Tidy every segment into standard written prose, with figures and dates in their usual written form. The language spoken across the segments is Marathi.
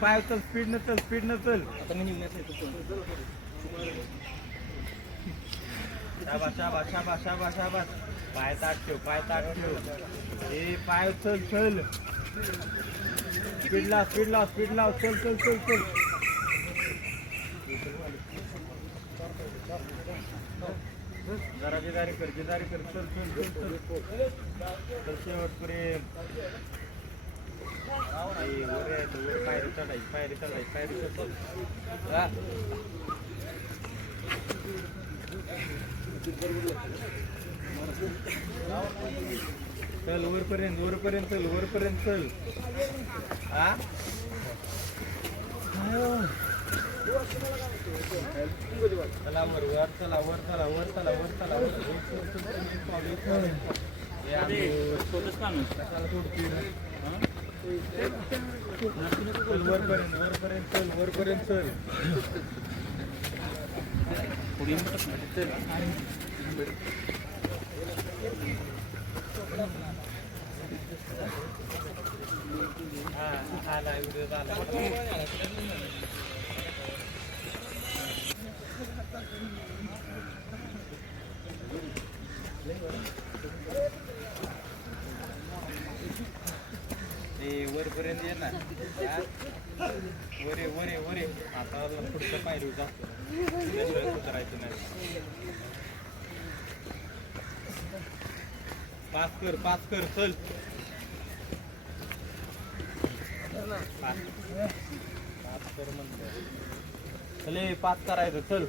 पाय चल स्पीड न चल आता मी शाबास पाय ताट ठेव पाय चल स्पीड लाव चल जरा जिदारी कर चल शेवटपर्यंत पायरी चढायची चल वरपर्यंत चल हा चला वर वरपर्यंत चल वरपर्यंत ये ना वरे आता पुढचं पायरी जास्त उतरायचं नाही पास कर चल पास कर म्हणतो चले पास करायचं चल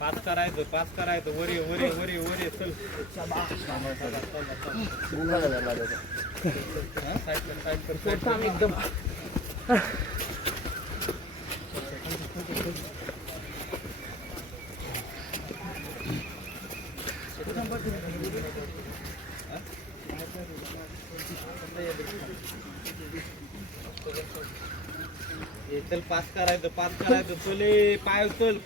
पास करायचं वरे चल एकदम चल पास करायचं चले पाय चल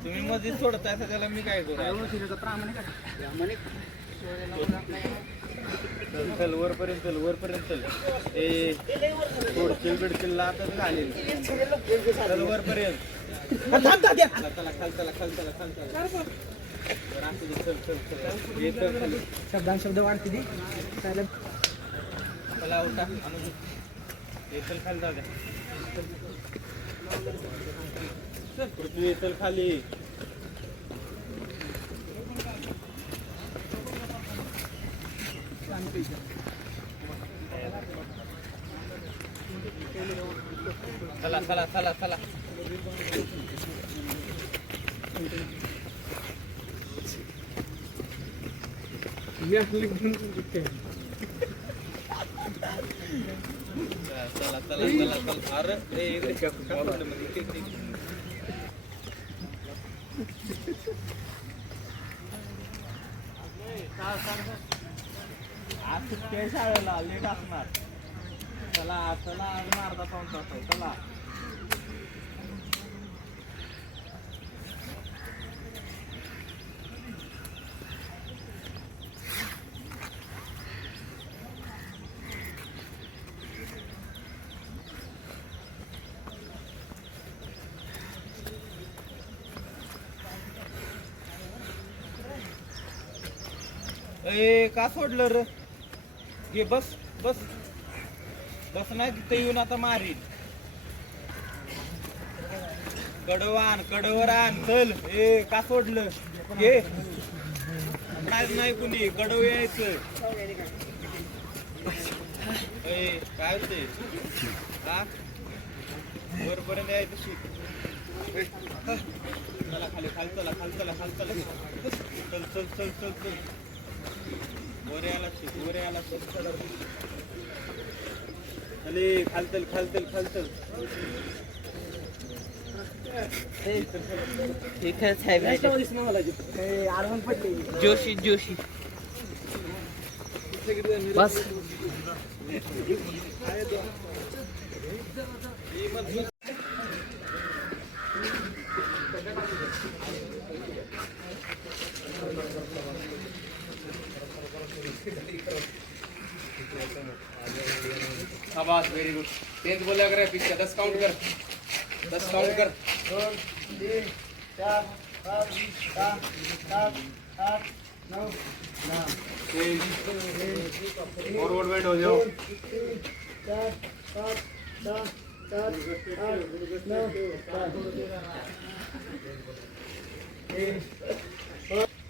तुम्ही मध्ये सोडताय त्याला मी काय करू चल वरपर्यंत चल बिडचिल लातच घालेल चल वरपर्यंत शब्द वाढते चला उठा चल खाली जाऊ द्या पृथ्वी चल खाली चला अरे आज सुट्टी शाळेला लेट असणार चला अजून अर्धा पाऊण तास आहे चला का सोडलं र घे बस नाही तिथे येऊन आता मारीन कडवर आण चल का सोडलं घे नाही कुणी कडव यायचं काय होते का वरपर्यंत यायचं शिक चला खाली चल वर यायला शिक अरे खालतल खालतल खालतल जोशी जोशी बस शाबाश वेरी गुड 10th बोला कर पीछे 10 काउंट कर 10 काउंट कर 2 3 4 5 6 7 8 9 फॉरवर्ड वेट हो जाओ 4 5 6 7 8 9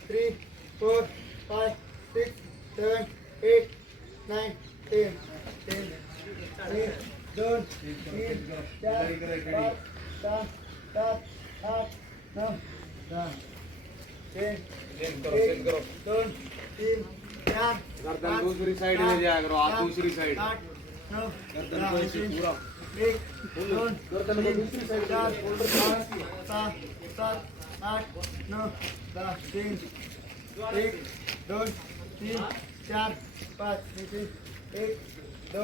3 4 5 6 7 8 9 10 1 2 3 4 5 6 7 8 9 10 सेंड करो 2 3 4 गर्दन दूसरी साइड में जाया करो आप दूसरी साइड 8 9 गर्दन को ऐसे पूरा 1 2 गर्दन को दूसरी साइड 4 5 7 8 9 10 3 1 2 3 4 5 6 1 2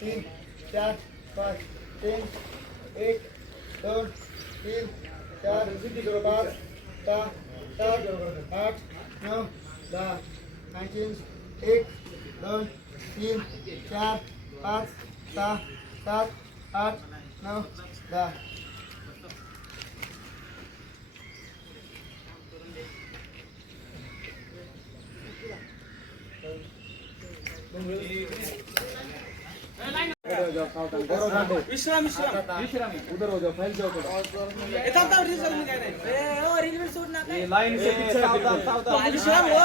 3 4 5 3 1 2 3 4 5 6 7 8 9 10 19 1 2 3 4 5 6 7 8 9 10 विश्राम विश्राम विश्राम उधर हो जाओ फैल जाओ थोड़ा लाइन से पीछे सावधान सावधान विश्राम हो